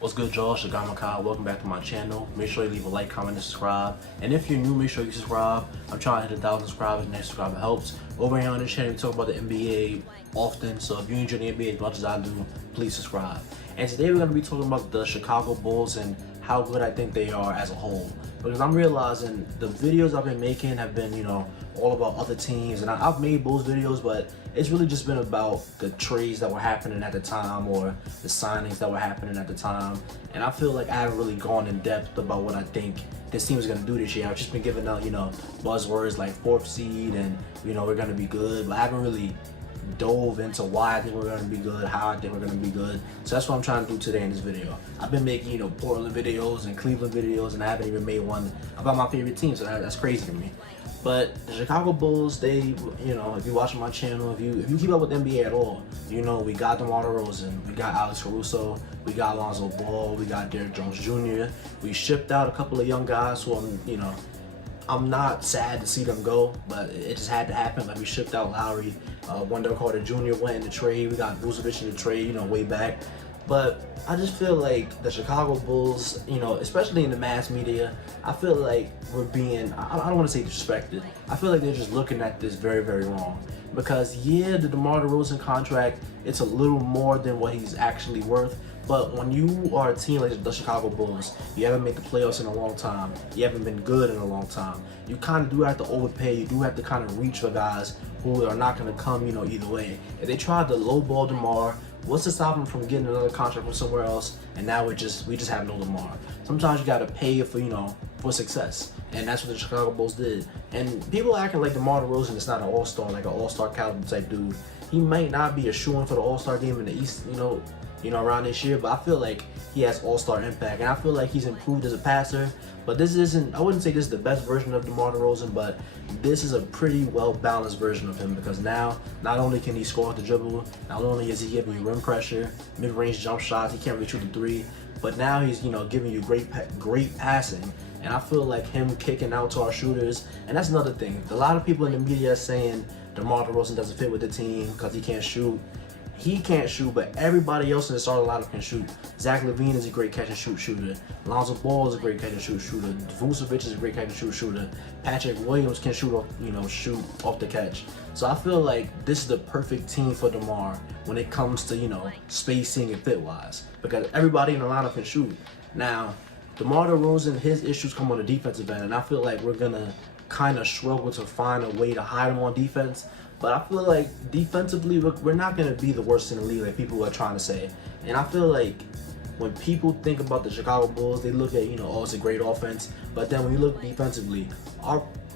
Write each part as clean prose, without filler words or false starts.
What's good, y'all? Shagamakai. Welcome back to my channel. Make sure you leave a like, comment, and subscribe. And if you're new, make sure you subscribe. I'm trying to hit 1,000 subscribers. Next subscriber helps. Over here on this channel, we talk about the NBA often. So if you enjoy the NBA as much as I do, please subscribe. And today we're going to be talking about the Chicago Bulls and how good I think they are as a whole. Because I'm realizing the videos I've been making have been, all about other teams. And I've made Bulls videos, but it's really just been about the trades that were happening at the time or the signings that were happening at the time. And I feel like I haven't really gone in depth about what I think this team is going to do this year. I've just been giving out, buzzwords like 4th seed and, we're going to be good. But I haven't really dove into why I think we're going to be good, how I think we're going to be good. So that's what I'm trying to do today in this video. I've been making, Portland videos and Cleveland videos, and I haven't even made one about my favorite team. So that's crazy to me. But the Chicago Bulls, they, if you're watching my channel, if you keep up with NBA at all, we got DeMar DeRozan, we got Alex Caruso, we got Lonzo Ball, we got Trey Brown Jr. We shipped out a couple of young guys who I'm not sad to see them go, but it just had to happen. Like we shipped out Lowry, Wendell Carter Jr. went in the trade. We got Vucevic in the trade, way back. But I just feel like the Chicago Bulls, especially in the mass media, I feel like we're being, I don't want to say disrespected. I feel like they're just looking at this very, very wrong. Because yeah, the DeMar DeRozan contract, it's a little more than what he's actually worth. But when you are a team like the Chicago Bulls, you haven't made the playoffs in a long time, you haven't been good in a long time, you kind of do have to overpay, you do have to kind of reach for guys who are not going to come, either way. If they tried to lowball DeMar, what's to stop him from getting another contract from somewhere else? And now we just have no DeMar. Sometimes you got to pay for success. And that's what the Chicago Bulls did. And people acting like DeMar DeRozan is not an all-star, like an all-star caliber type dude. He might not be a shoo-in for the all-star game in the East, around this year, but I feel like he has all-star impact, and I feel like he's improved as a passer. But this isn't, I wouldn't say this is the best version of DeMar DeRozan, but this is a pretty well-balanced version of him, because now not only can he score off the dribble, not only is he giving you rim pressure, mid-range jump shots, he can't really shoot the three, but now he's giving you great passing. And I feel like him kicking out to our shooters, and that's another thing. A lot of people in the media are saying DeMar DeRozan doesn't fit with the team because he can't shoot. He can't shoot, but everybody else in the starting lineup can shoot. Zach LaVine is a great catch-and-shoot shooter. Lonzo Ball is a great catch-and-shoot shooter. Vucevic is a great catch-and-shoot shooter. Patrick Williams can shoot off the catch. So I feel like this is the perfect team for DeMar when it comes to spacing and fit-wise, because everybody in the lineup can shoot. Now, DeMar DeRozan, his issues come on the defensive end, and I feel like we're gonna kind of struggle to find a way to hide him on defense. But I feel like defensively, we're not going to be the worst in the league like people are trying to say. And I feel like when people think about the Chicago Bulls, they look at, oh, it's a great offense. But then when you look defensively,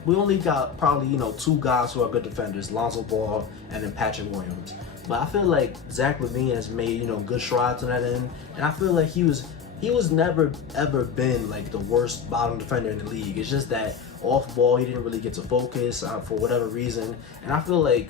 we only got probably, 2 guys who are good defenders, Lonzo Ball and then Patrick Williams. But I feel like Zach LaVine has made, good strides on that end. And I feel like he was never ever been like the worst bottom defender in the league. It's just that off ball he didn't really get to focus for whatever reason, and I feel like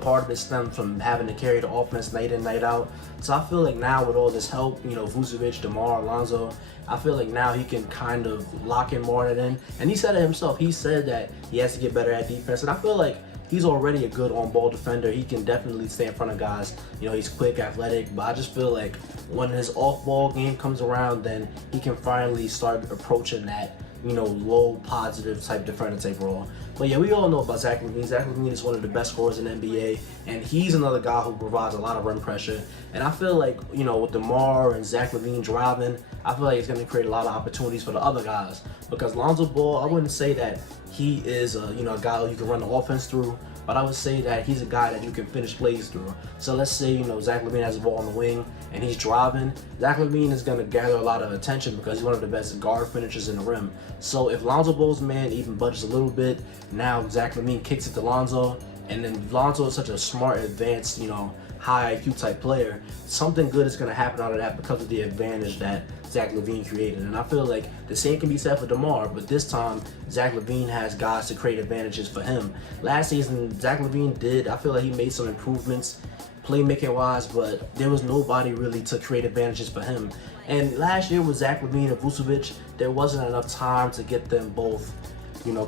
part of it stemmed from having to carry the offense night in, night out. So I feel like now with all this help, Vucevic, DeMar, Lonzo, I feel like now he can kind of lock in more of that in. And he said it himself. He said that he has to get better at defense, and I feel like he's already a good on-ball defender. He can definitely stay in front of guys. He's quick, athletic, but I just feel like when his off-ball game comes around, then he can finally start approaching that, low positive type defender type role. But yeah, we all know about Zach LaVine. Zach LaVine is one of the best scorers in the NBA, and he's another guy who provides a lot of rim pressure. And I feel like, with DeMar and Zach LaVine driving, I feel like it's going to create a lot of opportunities for the other guys. Because Lonzo Ball, I wouldn't say that he is a guy who you can run the offense through, but I would say that he's a guy that you can finish plays through. So let's say Zach LaVine has the ball on the wing and he's driving. Zach LaVine is going to gather a lot of attention because he's one of the best guard finishers in the rim. So if Lonzo Ball's man even budges a little bit, now Zach LaVine kicks it to Lonzo, and then Lonzo is such a smart, advanced, high IQ type player, something good is going to happen out of that because of the advantage that Zach LaVine created. And I feel like the same can be said for DeMar, but this time Zach LaVine has guys to create advantages for him. Last season, Zach LaVine I feel like he made some improvements playmaking wise, but there was nobody really to create advantages for him. And last year with Zach LaVine and Vucevic, there wasn't enough time to get them both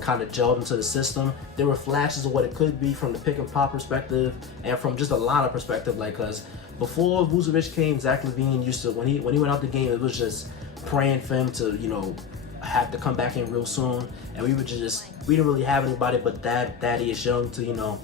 kind of gelled into the system. There were flashes of what it could be from the pick and pop perspective and from just a lineup perspective, like, because before Vucevic came, Zach LaVine used to, when he went out the game, it was just praying for him to, have to come back in real soon. And we didn't really have anybody but Thaddeus Young to,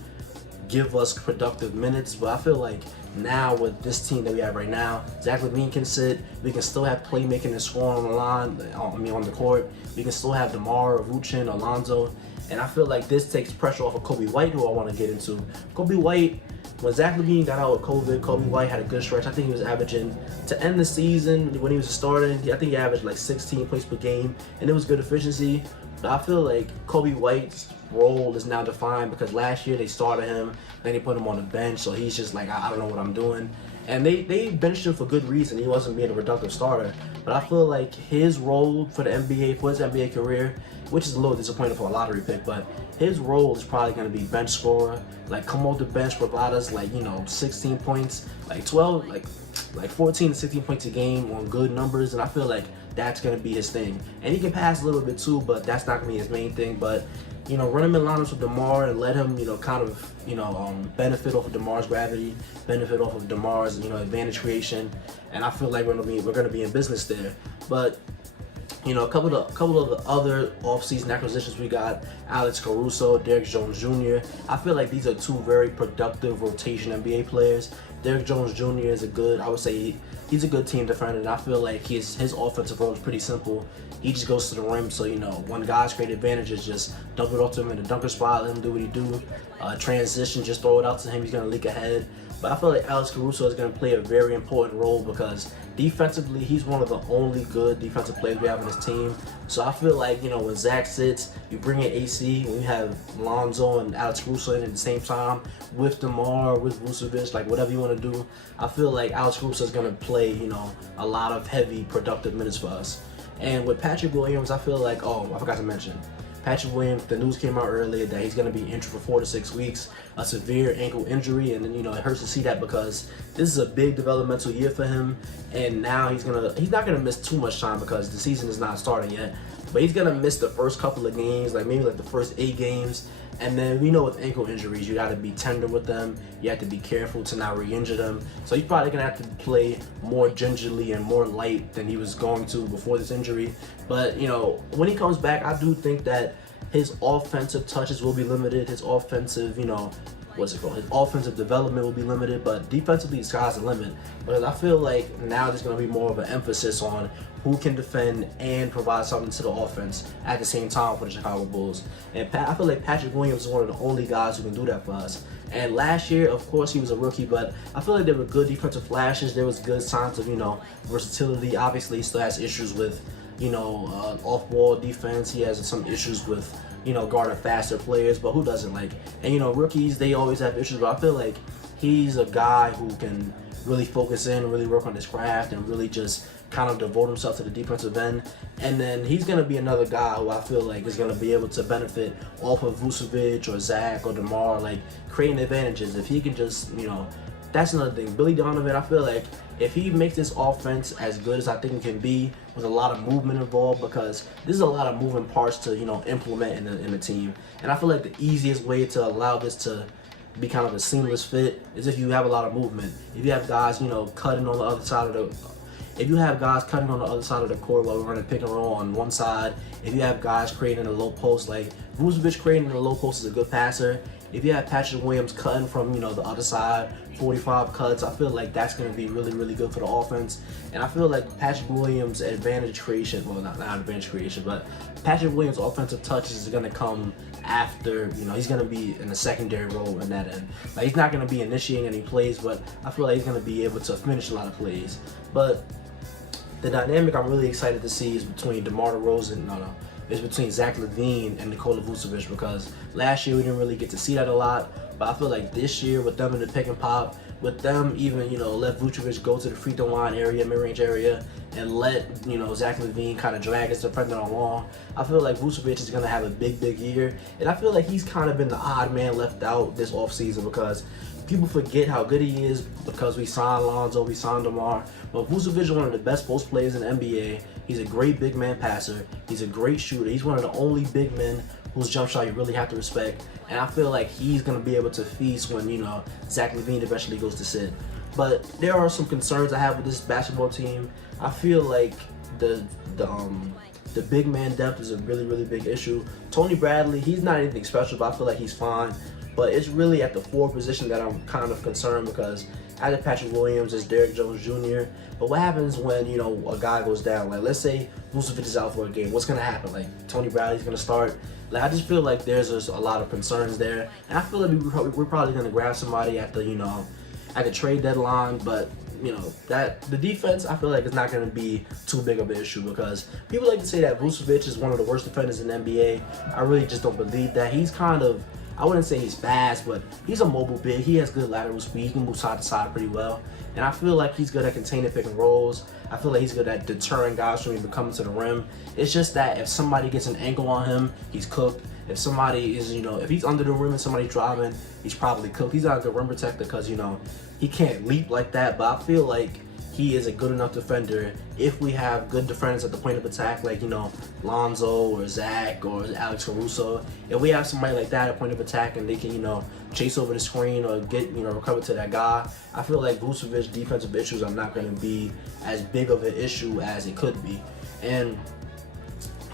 give us productive minutes. But I feel like now with this team that we have right now, Zach LaVine can sit. We can still have playmaking and scoring on the line, on the court. We can still have DeMar, Vucin, Lonzo. And I feel like this takes pressure off of Kobe White, who I want to get into. Kobe White, when Zach LaVine got out with COVID, Kobe White had a good stretch. I think he was averaging, to end the season, when he was starting, I think he averaged like 16 points per game, and it was good efficiency. But I feel like Kobe White's role is now defined because last year they started him, then they put him on the bench, so he's just like, I don't know what I'm doing. And they benched him for good reason. He wasn't being a productive starter. But I feel like his role for the NBA, for his NBA career, which is a little disappointing for a lottery pick, but his role is probably going to be bench scorer. Like, come off the bench, provide us 16 points, 12, like 14 to 16 points a game on good numbers. And I feel like that's going to be his thing. And he can pass a little bit too, but that's not going to be his main thing. But run him in lineups with DeMar and let him, benefit off of DeMar's gravity, benefit off of DeMar's, advantage creation. And I feel like we're gonna be in business there. But a couple of the other offseason acquisitions we got: Alex Caruso, Derek Jones Jr. I feel like these are two very productive rotation NBA players. Derek Jones Jr. is he's a good team defender, and I feel like his offensive role is pretty simple. He just goes to the rim, so when guys create advantages, just dump it off to him in the dunker spot, let him do what he do. Transition, just throw it out to him, he's gonna leak ahead. But I feel like Alex Caruso is gonna play a very important role because defensively, he's one of the only good defensive players we have on this team. So I feel like, when Zach sits, you bring in AC, when you have Lonzo and Alex Caruso in at the same time, with DeMar, with Vucevic, whatever you want to do, I feel like Alex Caruso is going to play, a lot of heavy, productive minutes for us. And with Patrick Williams, I feel like, I forgot to mention, Patrick Williams, the news came out earlier that he's going to be injured for 4 to 6 weeks, a severe ankle injury, and then, it hurts to see that because this is a big developmental year for him, and now he's not going to miss too much time because the season is not starting yet, but he's going to miss the first couple of games, maybe the first 8 games, and then with ankle injuries, you got to be tender with them, you have to be careful to not re-injure them, so he's probably going to have to play more gingerly and more light than he was going to before this injury. But, when he comes back, I do think that his offensive touches will be limited, his offensive, his offensive development will be limited, but defensively, the sky's the limit. Because I feel like now there's going to be more of an emphasis on who can defend and provide something to the offense at the same time for the Chicago Bulls. And I feel like Patrick Williams is one of the only guys who can do that for us. And last year, of course, he was a rookie, but I feel like there were good defensive flashes. There was good signs of, versatility. Obviously, he still has issues with, off-ball defense. He has some issues with, guarding faster players, but who doesn't? And rookies, they always have issues, but I feel like he's a guy who can really focus in, really work on his craft, and really just kind of devote himself to the defensive end. And then he's going to be another guy who I feel like is going to be able to benefit off of Vucevic or Zach or DeMar, creating advantages. If he can just, that's another thing. Billy Donovan, I feel like if he makes this offense as good as I think it can be, with a lot of movement involved, because this is a lot of moving parts to, implement in the team. And I feel like the easiest way to allow this to be kind of a seamless fit is if you have a lot of movement. If you have guys, cutting on the other side of the court while we're running pick and roll on one side. If you have guys creating a low post, like Vucevic creating a low post is a good passer. If you have Patrick Williams cutting from, the other side, 45 cuts, I feel like that's going to be really, really good for the offense. And I feel like Patrick Williams' advantage creation, well, not advantage creation, but Patrick Williams' offensive touches is going to come after, he's going to be in a secondary role in that end. He's not going to be initiating any plays, but I feel like he's going to be able to finish a lot of plays. But the dynamic I'm really excited to see is between DeMar DeRozan, it's between Zach LaVine and Nikola Vucevic, because last year we didn't really get to see that a lot, but I feel like this year with them in the pick and pop, with them even, let Vucevic go to the free throw line area, mid-range area, and let, Zach LaVine kind of drag his defender along, I feel like Vucevic is going to have a big, big year, and I feel like he's kind of been the odd man left out this offseason because people forget how good he is because we signed Lonzo, we signed DeMar, but Vucevic is one of the best post players in the NBA. He's a great big man passer. He's a great shooter. He's one of the only big men whose jump shot you really have to respect. And I feel like he's going to be able to feast when, Zach LaVine eventually goes to sit. But there are some concerns I have with this basketball team. I feel like the big man depth is a really big issue. Tony Bradley, he's not anything special, but I feel like he's fine. But it's really at the 4 position that I'm kind of concerned, because after Patrick Williams is Derek Jones Jr. But what happens when, you know, a guy goes down? Like, let's say Vucevic is out for a game. What's going to happen? Like, Tony Bradley's going to start. Like, I just feel like there's just a lot of concerns there. And I feel like we're probably going to grab somebody at the, you know, at the trade deadline. But, you know, that the defense, I feel like, is not going to be too big of an issue, because people like to say that Vucevic is one of the worst defenders in the NBA. I really just don't believe that. He's kind of, I wouldn't say he's fast, but he's a mobile big. He has good lateral speed. He can move side to side pretty well. And I feel like he's good at containing pick and rolls. I feel like he's good at deterring guys from even coming to the rim. It's just that if somebody gets an angle on him, he's cooked. If somebody is, you know, if he's under the rim and somebody's driving, he's probably cooked. He's not a good rim protector because, you know, he can't leap like that. But I feel like he is a good enough defender if we have good defenders at the point of attack, like, you know, Lonzo or Zach or Alex Caruso. If we have somebody like that at point of attack and they can, you know, chase over the screen or get, you know, recover to that guy, I feel like Vucevic's defensive issues are not going to be as big of an issue as it could be. And,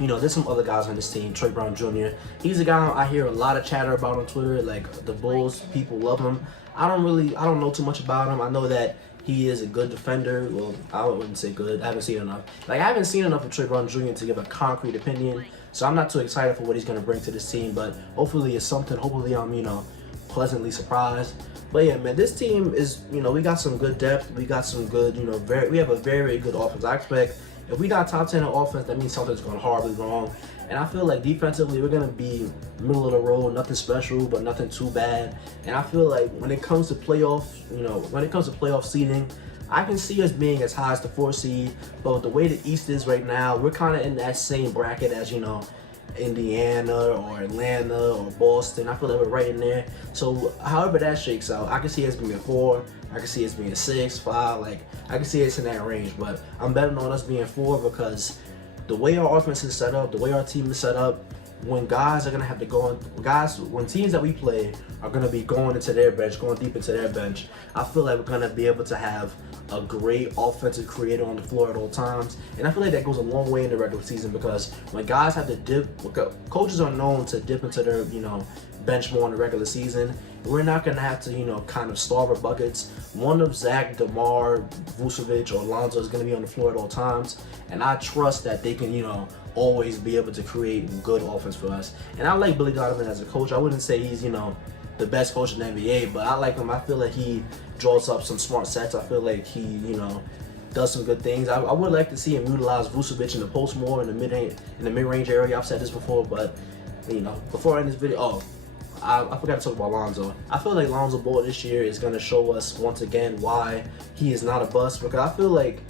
you know, there's some other guys on this team. Trey Brown Jr. He's a guy I hear a lot of chatter about on Twitter. Like, the Bulls, people love him. I don't know too much about him. I know that he is a good defender. Well, I wouldn't say good. I haven't seen enough. Like, I haven't seen enough of Trey Brown Jr. to give a concrete opinion. So I'm not too excited for what he's going to bring to this team. But hopefully it's something. Hopefully I'm, you know, pleasantly surprised. But yeah, man, this team is, you know, we got some good depth. We got some good, you know, we have a very good offense. I expect if we got top 10 in offense, that means something's going horribly wrong. And I feel like defensively, we're going to be middle of the road, nothing special, but nothing too bad. And I feel like when it comes to playoff, you know, when it comes to playoff seeding, I can see us being as high as the 4 seed. But with the way the East is right now, we're kind of in that same bracket as, you know, Indiana or Atlanta or Boston. I feel like we're right in there. So however that shakes out, I can see us being 4. I can see us being 6, 5. Like, I can see us in that range. But I'm betting on us being 4 because the way our offense is set up, the way our team is set up, when guys are going to have to go on, when teams that we play are going to be going into their bench, going deep into their bench, I feel like we're going to be able to have a great offensive creator on the floor at all times. And I feel like that goes a long way in the regular season, because when guys have to dip, coaches are known to dip into their, you know, bench more in the regular season. We're not going to have to, you know, kind of starve our buckets. One of Zach, DeMar, Vucevic, or Lonzo is going to be on the floor at all times. And I trust that they can, you know, always be able to create good offense for us. And I like Billy Donovan as a coach. I wouldn't say he's, you know, the best coach in the NBA, but I like him. I feel like he draws up some smart sets. I feel like he, you know, does some good things. I would like to see him utilize Vucevic in the post more, in the mid-range area. I've said this before, but, you know, before I end this video, I forgot to talk about Lonzo. I feel like Lonzo Ball this year is going to show us once again why he is not a bust, because I feel like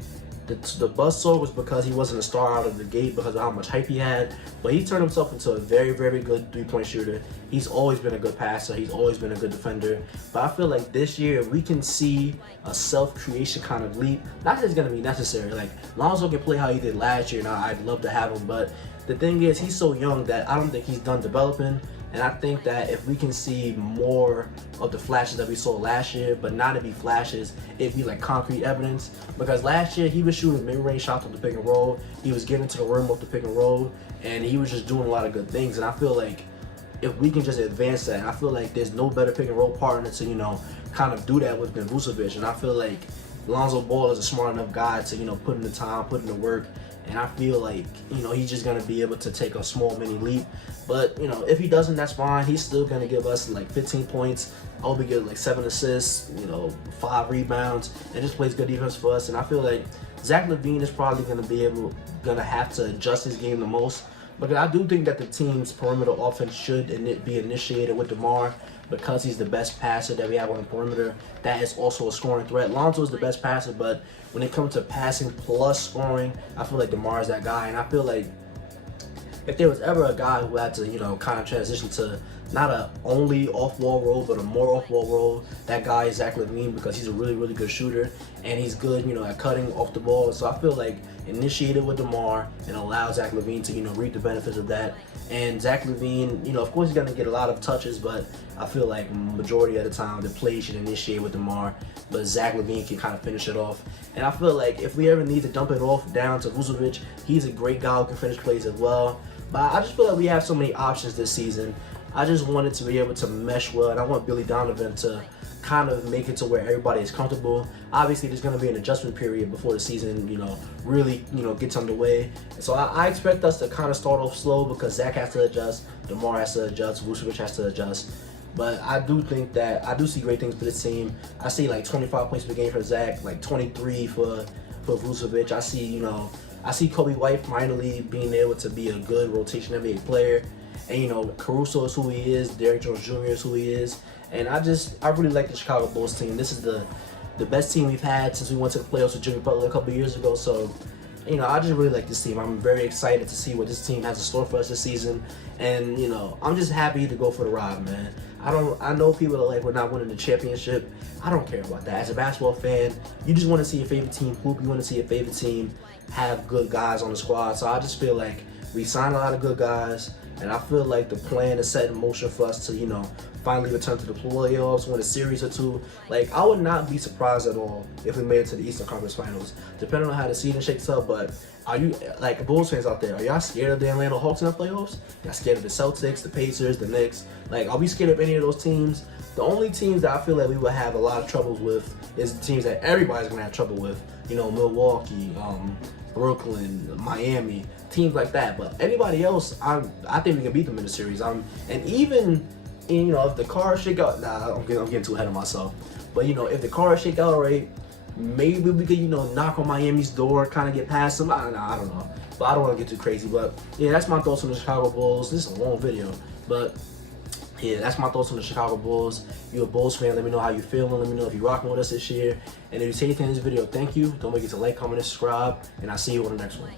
the bust sore was because he wasn't a star out of the gate because of how much hype he had, but he turned himself into a very good three-point shooter. He's always been a good passer. He's always been a good defender. But I feel like this year, if we can see a self-creation kind of leap, that is going to be necessary. Like, Lonzo can play how he did last year, and I'd love to have him, but the thing is, he's so young that I don't think he's done developing. And I think that if we can see more of the flashes that we saw last year, but not to be flashes, it'd be like concrete evidence. Because last year, he was shooting mid-range shots off the pick and roll. He was getting to the rim off the pick and roll. And he was just doing a lot of good things. And I feel like if we can just advance that, I feel like there's no better pick and roll partner to, you know, kind of do that with than Vucevic. And I feel like Lonzo Ball is a smart enough guy to, you know, put in the time, put in the work. And I feel like, you know, he's just going to be able to take a small mini leap. But, you know, if he doesn't, that's fine. He's still going to give us like 15 points. I'll be good, like 7 assists, you know, 5 rebounds, and just plays good defense for us. And I feel like Zach LaVine is probably going to have to adjust his game the most. But I do think that the team's perimeter offense should be initiated with DeMar, because he's the best passer that we have on the perimeter. That is also a scoring threat. Lonzo is the best passer, but when it comes to passing plus scoring, I feel like DeMar is that guy. And I feel like if there was ever a guy who had to, you know, kind of transition to not a only off-ball role, but a more off-ball role. That guy is Zach LaVine, because he's a really, really good shooter, and he's good, at cutting off the ball. So I feel like initiated with DeMar and allow Zach LaVine to, reap the benefits of that. And Zach LaVine, of course he's gonna get a lot of touches, but I feel like majority of the time the play should initiate with DeMar, but Zach LaVine can kind of finish it off. And I feel like if we ever need to dump it off down to Vucevic, he's a great guy who can finish plays as well. But I just feel like we have so many options this season. I just wanted to be able to mesh well, and I want Billy Donovan to kind of make it to where everybody is comfortable. Obviously, there's going to be an adjustment period before the season, really, gets underway. So I expect us to kind of start off slow, because Zach has to adjust, DeMar has to adjust, Vucevic has to adjust. But I do think that I do see great things for this team. I see like 25 points per game for Zach, like 23 for Vucevic. I see Kobe White finally being able to be a good rotation NBA player. And Caruso is who he is, Derek Jones Jr. is who he is. And I really like the Chicago Bulls team. This is the best team we've had since we went to the playoffs with Jimmy Butler a couple of years ago. So, I just really like this team. I'm very excited to see what this team has in store for us this season. And, I'm just happy to go for the ride, man. I know people are like, we're not winning the championship. I don't care about that. As a basketball fan, you just want to see your favorite team hoop. You want to see your favorite team have good guys on the squad. So I just feel like we signed a lot of good guys, and I feel like the plan is set in motion for us to, finally return to the playoffs, win a series or two. Like, I would not be surprised at all if we made it to the Eastern Conference Finals, depending on how the season shakes up. But are you, like, Bulls fans out there, are y'all scared of the Atlanta Hawks in the playoffs? Y'all scared of the Celtics, the Pacers, the Knicks? Like, are we scared of any of those teams? The only teams that I feel like we would have a lot of troubles with is the teams that everybody's gonna have trouble with. Milwaukee, Brooklyn, Miami, teams like that. But anybody else, I think we can beat them in the series. And even, if the cards shake out, I'm getting too ahead of myself. But if the cards shake out right, maybe we could, knock on Miami's door, kind of get past them. I don't know. But I don't want to get too crazy. But yeah, that's my thoughts on the Chicago Bulls. This is a long video, but yeah, that's my thoughts on the Chicago Bulls. You're a Bulls fan, let me know how you're feeling. Let me know if you're rocking with us this year. And if you see anything in this video, thank you. Don't forget to like, comment, and subscribe. And I'll see you on the next one.